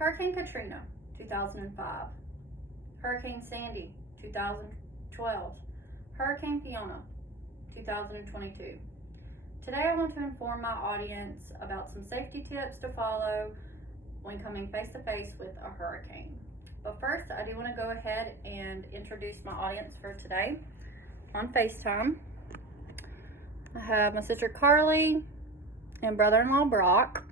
Hurricane Katrina, 2005. Hurricane Sandy, 2012. Hurricane Fiona, 2022. Today I want to inform my audience about some safety tips to follow when coming face to face with a hurricane. But first, I do want to go ahead and introduce my audience for today on FaceTime. I have my sister Carly and brother-in-law Brock.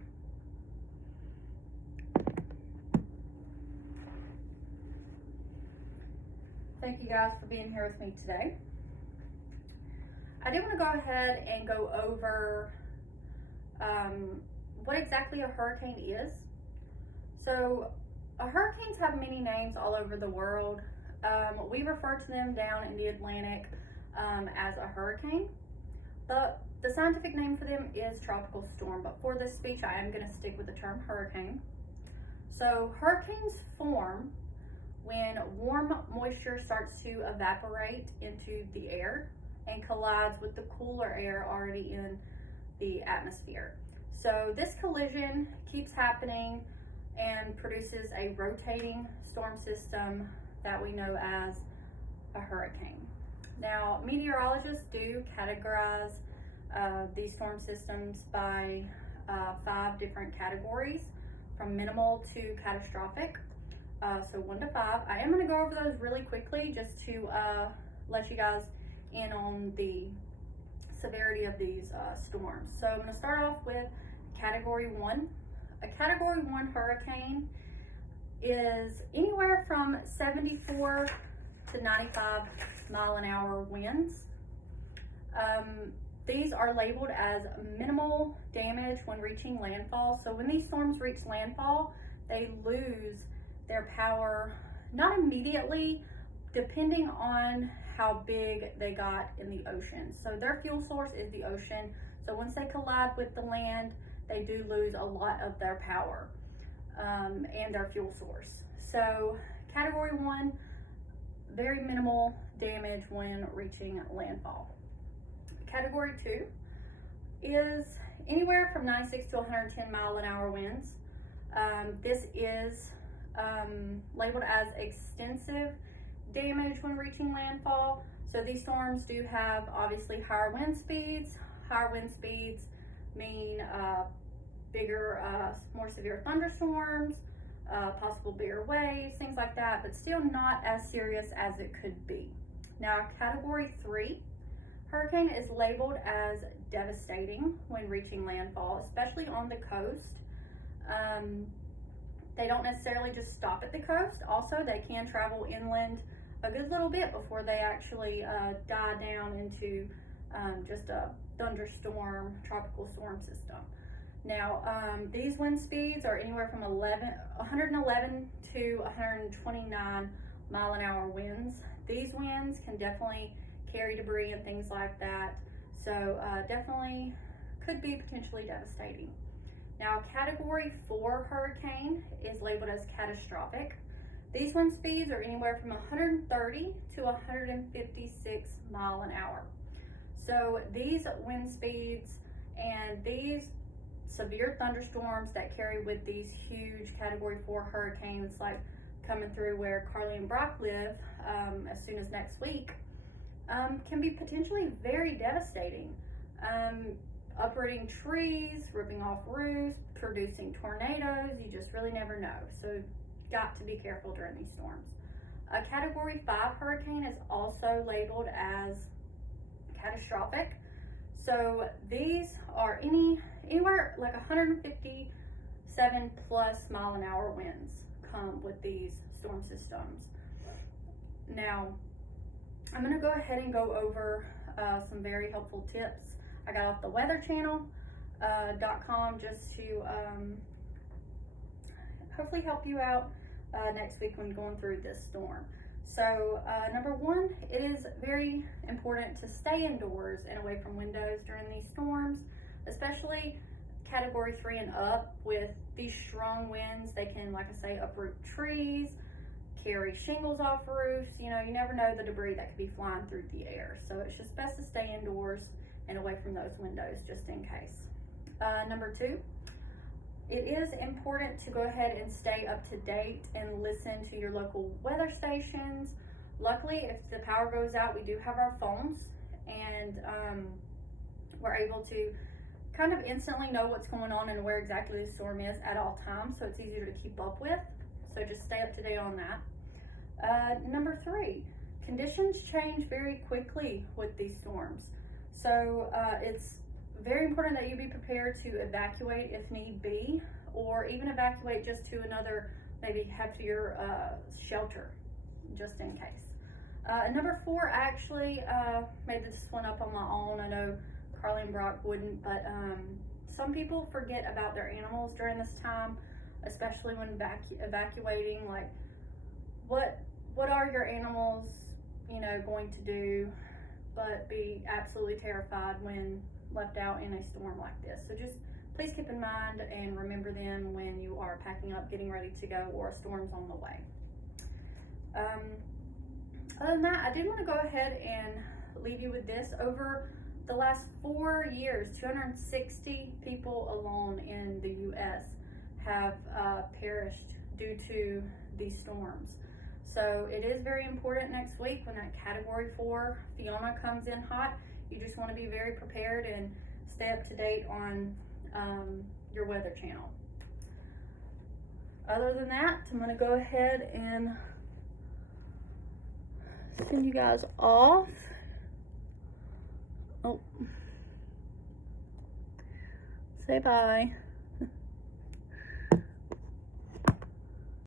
Thank you guys for being here with me today. I do want to go ahead and go over what exactly a hurricane is. So, hurricanes have many names all over the world. We refer to them down in the Atlantic as a hurricane. But the scientific name for them is tropical storm. But for this speech, I am going to stick with the term hurricane. So, hurricanes form when warm moisture starts to evaporate into the air and collides with the cooler air already in the atmosphere. So this collision keeps happening and produces a rotating storm system that we know as a hurricane. Now, meteorologists do categorize these storm systems by 5 different categories, from minimal to catastrophic. So 1 to 5. I am going to go over those really quickly just to let you guys in on the severity of these storms. So I'm going to start off with Category 1. A Category 1 hurricane is anywhere from 74 to 95 mile an hour winds. These are labeled as minimal damage when reaching landfall. So when these storms reach landfall, they lose their power, not immediately, depending on how big they got in the ocean. So their fuel source is the ocean. So once they collide with the land, they do lose a lot of their power and their fuel source. So Category 1, very minimal damage when reaching landfall. Category 2 is anywhere from 96 to 110 mile an hour winds. This is labeled as extensive damage when reaching landfall. So these storms do have obviously higher wind speeds. Higher wind speeds mean bigger, more severe thunderstorms, possible bigger waves, things like that, but still not as serious as it could be. Now, Category 3 hurricane is labeled as devastating when reaching landfall, especially on the coast. They don't necessarily just stop at the coast. Also, they can travel inland a good little bit before they actually die down into just a thunderstorm, tropical storm system. Now, these wind speeds are anywhere from 111 to 129 mile an hour winds. These winds can definitely carry debris and things like that. So definitely could be potentially devastating. Now, Category 4 hurricane is labeled as catastrophic. These wind speeds are anywhere from 130 to 156 mile an hour. So these wind speeds and these severe thunderstorms that carry with these huge Category 4 hurricanes, like coming through where Carly and Brock live as soon as next week, can be potentially very devastating. Uprooting trees, ripping off roofs, producing tornadoes. You just really never know. So got to be careful during these storms. A Category 5 hurricane is also labeled as catastrophic. So these are anywhere like 157 plus mile an hour winds come with these storm systems. Now, I'm going to go ahead and go over some very helpful tips I got off the weatherchannel.com just to hopefully help you out next week when going through this storm. So number 1, it is very important to stay indoors and away from windows during these storms, especially Category 3 and up. With these strong winds, they can, like I say, uproot trees, carry shingles off roofs. You know, you never know the debris that could be flying through the air. So it's just best to stay indoors and away from those windows just in case. Number 2, It is important to go ahead and stay up to date and listen to your local weather stations. Luckily, if the power goes out, we do have our phones, and we're able to kind of instantly know what's going on and where exactly the storm is at all times, so it's easier to keep up with. So just stay up to date on that. Number 3, conditions change very quickly with these storms. So it's very important that you be prepared to evacuate if need be, or even evacuate just to another maybe heftier shelter, just in case. Number 4, I actually made this one up on my own. I know Carly and Brock wouldn't, but some people forget about their animals during this time, especially when evacuating. Like, what are your animals, going to do, but be absolutely terrified when left out in a storm like this. So just please keep in mind and remember them when you are packing up, getting ready to go, or a storm's on the way. Other than that, I did want to go ahead and leave you with this. Over the last 4 years, 260 people alone in the U.S. have perished due to these storms. So it is very important next week when that Category 4 Fiona comes in hot. You just want to be very prepared and stay up to date on your weather channel. Other than that, I'm going to go ahead and send you guys off. Oh, say bye.